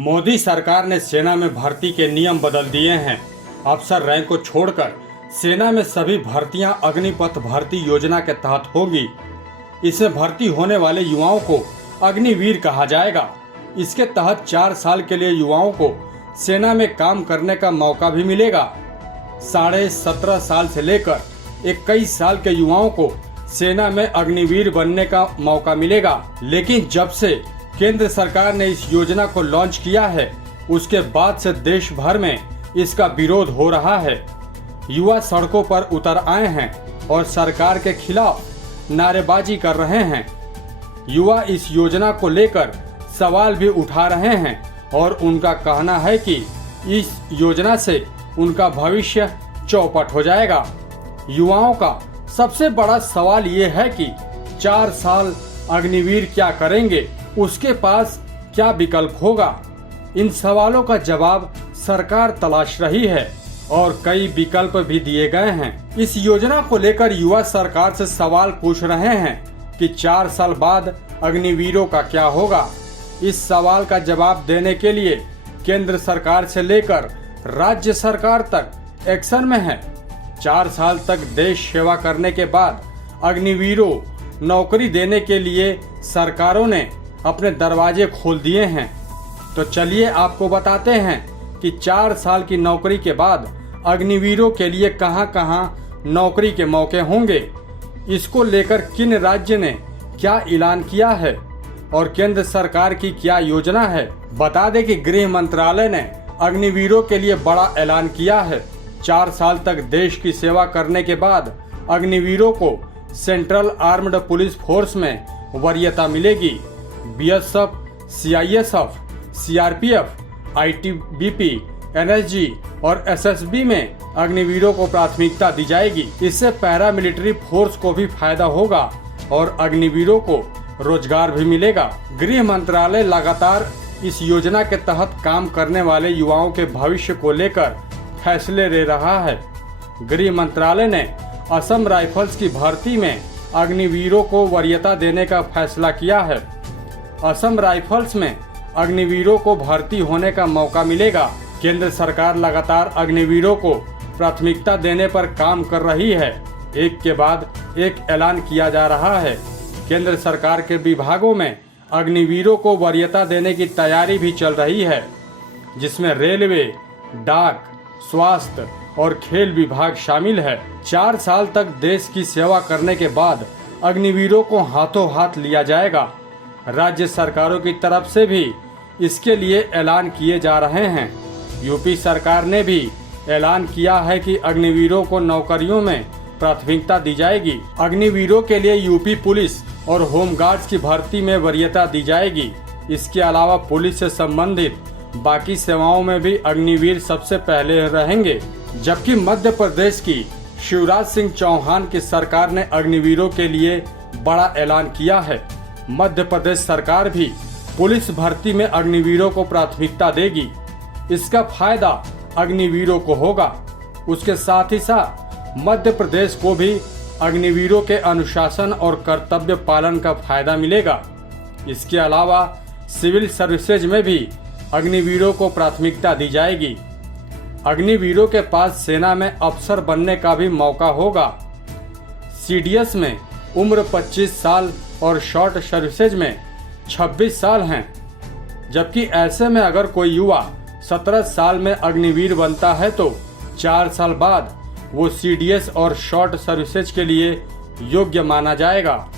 मोदी सरकार ने सेना में भर्ती के नियम बदल दिए हैं। अफसर रैंक को छोड़कर सेना में सभी भर्तियां अग्निपथ भर्ती योजना के तहत होगी। इसमें भर्ती होने वाले युवाओं को अग्निवीर कहा जाएगा। इसके तहत 4 साल के लिए युवाओं को सेना में काम करने का मौका भी मिलेगा। 17.5 साल से लेकर 21 साल के युवाओं को सेना में अग्निवीर बनने का मौका मिलेगा। लेकिन जब से केंद्र सरकार ने इस योजना को लॉन्च किया है, उसके बाद से देश भर में इसका विरोध हो रहा है। युवा सड़कों पर उतर आए हैं और सरकार के खिलाफ नारेबाजी कर रहे हैं। युवा इस योजना को लेकर सवाल भी उठा रहे हैं और उनका कहना है कि इस योजना से उनका भविष्य चौपट हो जाएगा। युवाओं का सबसे बड़ा सवाल ये है कि 4 साल अग्निवीर क्या करेंगे, उसके पास क्या विकल्प होगा। इन सवालों का जवाब सरकार तलाश रही है और कई विकल्प भी दिए गए हैं। इस योजना को लेकर युवा सरकार से सवाल पूछ रहे हैं कि 4 साल बाद अग्निवीरों का क्या होगा। इस सवाल का जवाब देने के लिए केंद्र सरकार से लेकर राज्य सरकार तक एक्शन में है। 4 साल तक देश सेवा करने के बाद अग्निवीरों नौकरी देने के लिए सरकारों ने अपने दरवाजे खोल दिए हैं। तो चलिए आपको बताते हैं कि 4 साल की नौकरी के बाद अग्निवीरों के लिए कहां-कहां नौकरी के मौके होंगे। इसको लेकर किन राज्य ने क्या ऐलान किया है और केंद्र सरकार की क्या योजना है। बता दें कि गृह मंत्रालय ने अग्निवीरों के लिए बड़ा ऐलान किया है। 4 साल तक देश की सेवा करने के बाद अग्निवीरों को सेंट्रल आर्म्ड पुलिस फोर्स में वरीयता मिलेगी। BSF, CISF, CRPF, ITBP, NSG और एसएसबी में अग्निवीरों को प्राथमिकता दी जाएगी। इससे पैरामिलिट्री फोर्स को भी फायदा होगा और अग्निवीरों को रोजगार भी मिलेगा। गृह मंत्रालय लगातार इस योजना के तहत काम करने वाले युवाओं के भविष्य को लेकर फैसले ले रहा है। गृह मंत्रालय ने असम राइफल्स की भर्ती में अग्निवीरों को वरीयता देने का फैसला किया है। असम राइफल्स में अग्निवीरों को भर्ती होने का मौका मिलेगा। केंद्र सरकार लगातार अग्निवीरों को प्राथमिकता देने पर काम कर रही है। एक के बाद एक ऐलान किया जा रहा है। केंद्र सरकार के विभागों में अग्निवीरों को वरीयता देने की तैयारी भी चल रही है, जिसमें रेलवे, डाक, स्वास्थ्य और खेल विभाग शामिल है। 4 साल तक देश की सेवा करने के बाद अग्निवीरों को हाथों हाथ लिया जाएगा। राज्य सरकारों की तरफ से भी इसके लिए ऐलान किए जा रहे हैं। यूपी सरकार ने भी ऐलान किया है कि अग्निवीरों को नौकरियों में प्राथमिकता दी जाएगी। अग्निवीरों के लिए यूपी पुलिस और होमगार्ड्स की भर्ती में वरीयता दी जाएगी। इसके अलावा पुलिस से संबंधित बाकी सेवाओं में भी अग्निवीर सबसे पहले रहेंगे। जबकि मध्य प्रदेश की शिवराज सिंह चौहान की सरकार ने अग्निवीरों के लिए बड़ा ऐलान किया है। मध्य प्रदेश सरकार भी पुलिस भर्ती में अग्निवीरों को प्राथमिकता देगी। इसका फायदा अग्निवीरों को होगा। उसके साथ ही साथ मध्य प्रदेश को भी अग्निवीरों के अनुशासन और कर्तव्य पालन का फायदा मिलेगा। इसके अलावा सिविल सर्विसेज में भी अग्निवीरों को प्राथमिकता दी जाएगी। अग्निवीरों के पास सेना में अफसर बनने का भी मौका होगा। सीडीएस में उम्र 25 साल और शॉर्ट सर्विसेज में 26 साल हैं। जबकि ऐसे में अगर कोई युवा 17 साल में अग्निवीर बनता है तो 4 साल बाद वो सीडीएस और शॉर्ट सर्विसेज के लिए योग्य माना जाएगा।